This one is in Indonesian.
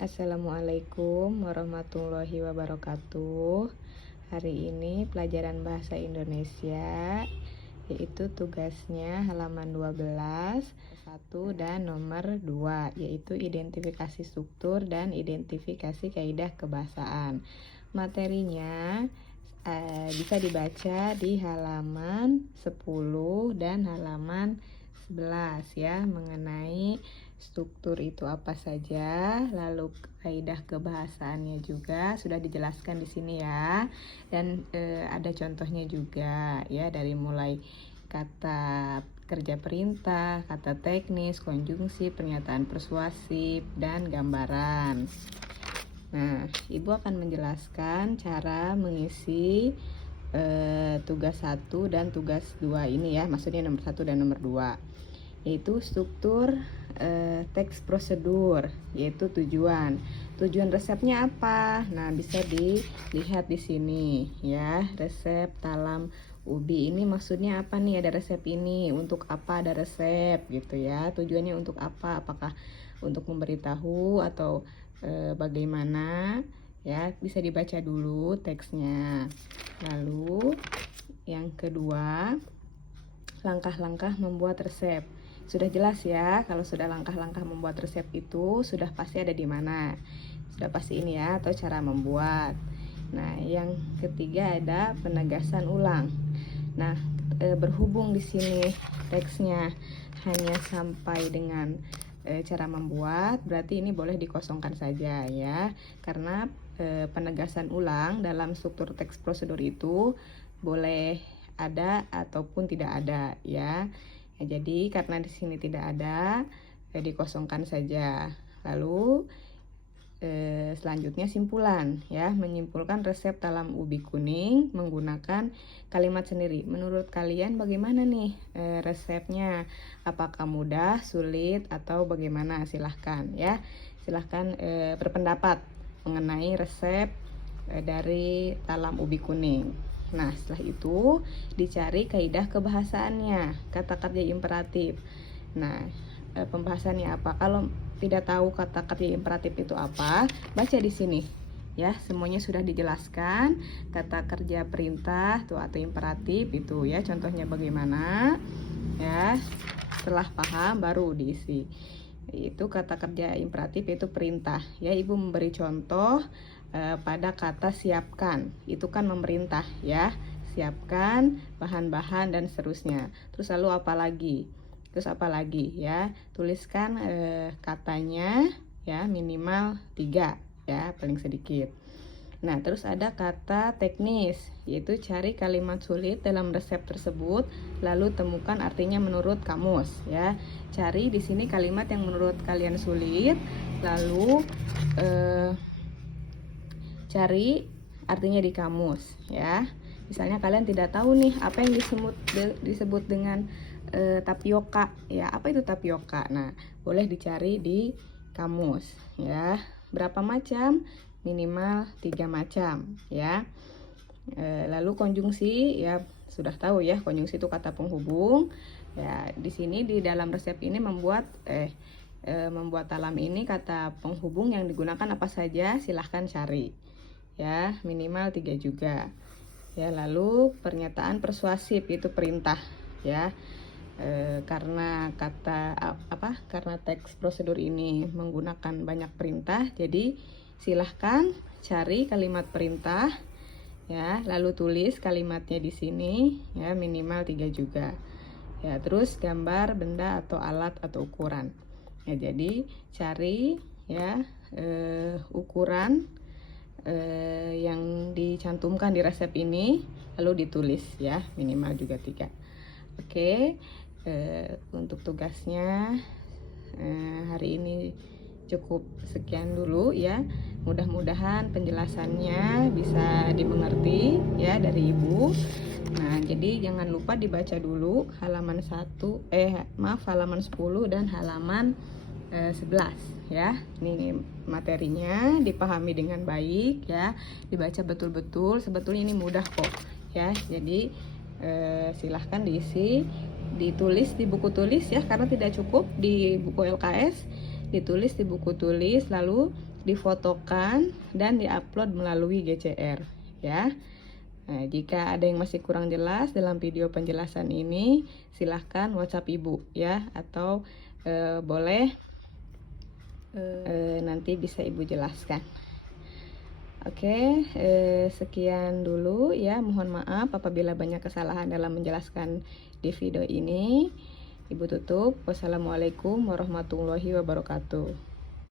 Assalamualaikum warahmatullahi wabarakatuh. Hari ini pelajaran bahasa Indonesia, yaitu tugasnya halaman 12, 1 dan nomor 2, yaitu identifikasi struktur dan identifikasi kaidah kebahasaan. Materinya bisa dibaca di halaman 10 dan halaman 11 ya, mengenai struktur itu apa saja, lalu kaidah kebahasaannya juga sudah dijelaskan di sini ya. Dan ada contohnya juga ya, dari mulai kata kerja perintah, kata teknis, konjungsi, pernyataan persuasif, dan gambaran. Nah, Ibu akan menjelaskan cara mengisi tugas 1 dan tugas 2 ini ya, maksudnya nomor 1 dan nomor 2, yaitu struktur teks prosedur, yaitu tujuan resepnya apa. Nah, bisa dilihat di sini ya, resep talam ubi ini maksudnya apa nih, ada resep ini, untuk apa ada resep gitu ya, tujuannya untuk apa, apakah untuk memberitahu atau bagaimana ya, bisa dibaca dulu teksnya. Lalu yang kedua, langkah-langkah membuat resep. Sudah jelas ya, kalau sudah langkah-langkah membuat resep itu sudah pasti ada di mana. Sudah pasti ini ya, atau cara membuat. Nah, yang ketiga ada penegasan ulang. Nah, berhubung di sini teksnya hanya sampai dengan cara membuat, berarti ini boleh dikosongkan saja ya. Karena penegasan ulang dalam struktur teks prosedur itu boleh ada ataupun tidak ada ya. Jadi karena di sini tidak ada, dikosongkan saja. Lalu selanjutnya simpulan ya, menyimpulkan resep talam ubi kuning menggunakan kalimat sendiri. Menurut kalian bagaimana nih resepnya? Apakah mudah, sulit, atau bagaimana? Silahkan ya, silahkan berpendapat mengenai resep dari talam ubi kuning. Nah, setelah itu dicari kaidah kebahasaannya, kata kerja imperatif. Nah, pembahasannya apa? Kalau tidak tahu kata kerja imperatif itu apa, baca di sini ya, semuanya sudah dijelaskan. Kata kerja perintah tuh atau imperatif itu ya, contohnya bagaimana ya. Setelah paham baru diisi. Itu kata kerja imperatif itu perintah ya. Ibu memberi contoh pada kata siapkan, itu kan memerintah ya, siapkan bahan-bahan dan seterusnya. Terus lalu apa lagi? Terus apa lagi ya? Tuliskan katanya ya, minimal 3 ya, paling sedikit. Nah, terus ada kata teknis, yaitu cari kalimat sulit dalam resep tersebut, lalu temukan artinya menurut kamus ya. Cari di sini kalimat yang menurut kalian sulit, lalu cari artinya di kamus ya. Misalnya kalian tidak tahu nih apa yang disebut dengan tapioka ya, apa itu tapioka? Nah, boleh dicari di kamus ya. Berapa macam? Minimal 3 macam ya. Lalu konjungsi ya, sudah tahu ya, konjungsi itu kata penghubung ya. Di sini di dalam resep ini membuat talam ini kata penghubung yang digunakan apa saja, silahkan cari ya, minimal 3 juga ya. Lalu pernyataan persuasif itu perintah ya, karena karena teks prosedur ini menggunakan banyak perintah, jadi silahkan cari kalimat perintah ya, lalu tulis kalimatnya di sini ya, minimal 3 juga ya. Terus gambar benda atau alat atau ukuran ya, jadi cari ya ukuran yang dicantumkan di resep ini, lalu ditulis ya, minimal juga 3. Oke, untuk tugasnya hari ini cukup sekian dulu ya. Mudah-mudahan penjelasannya bisa dimengerti ya dari Ibu. Nah, jadi jangan lupa dibaca dulu halaman halaman 10 dan halaman 11 ya. Ini materinya dipahami dengan baik ya, dibaca betul-betul. Sebetulnya ini mudah kok ya. Jadi silahkan diisi, ditulis di buku tulis ya, karena tidak cukup di buku LKS. ditulis di buku tulis, lalu difotokan dan diupload melalui GCR ya. Nah, jika ada yang masih kurang jelas dalam video penjelasan ini, silahkan WhatsApp Ibu ya, atau boleh nanti bisa Ibu jelaskan. Oke, sekian dulu ya. Mohon maaf apabila banyak kesalahan dalam menjelaskan di video ini. Ibu tutup. Wassalamualaikum warahmatullahi wabarakatuh.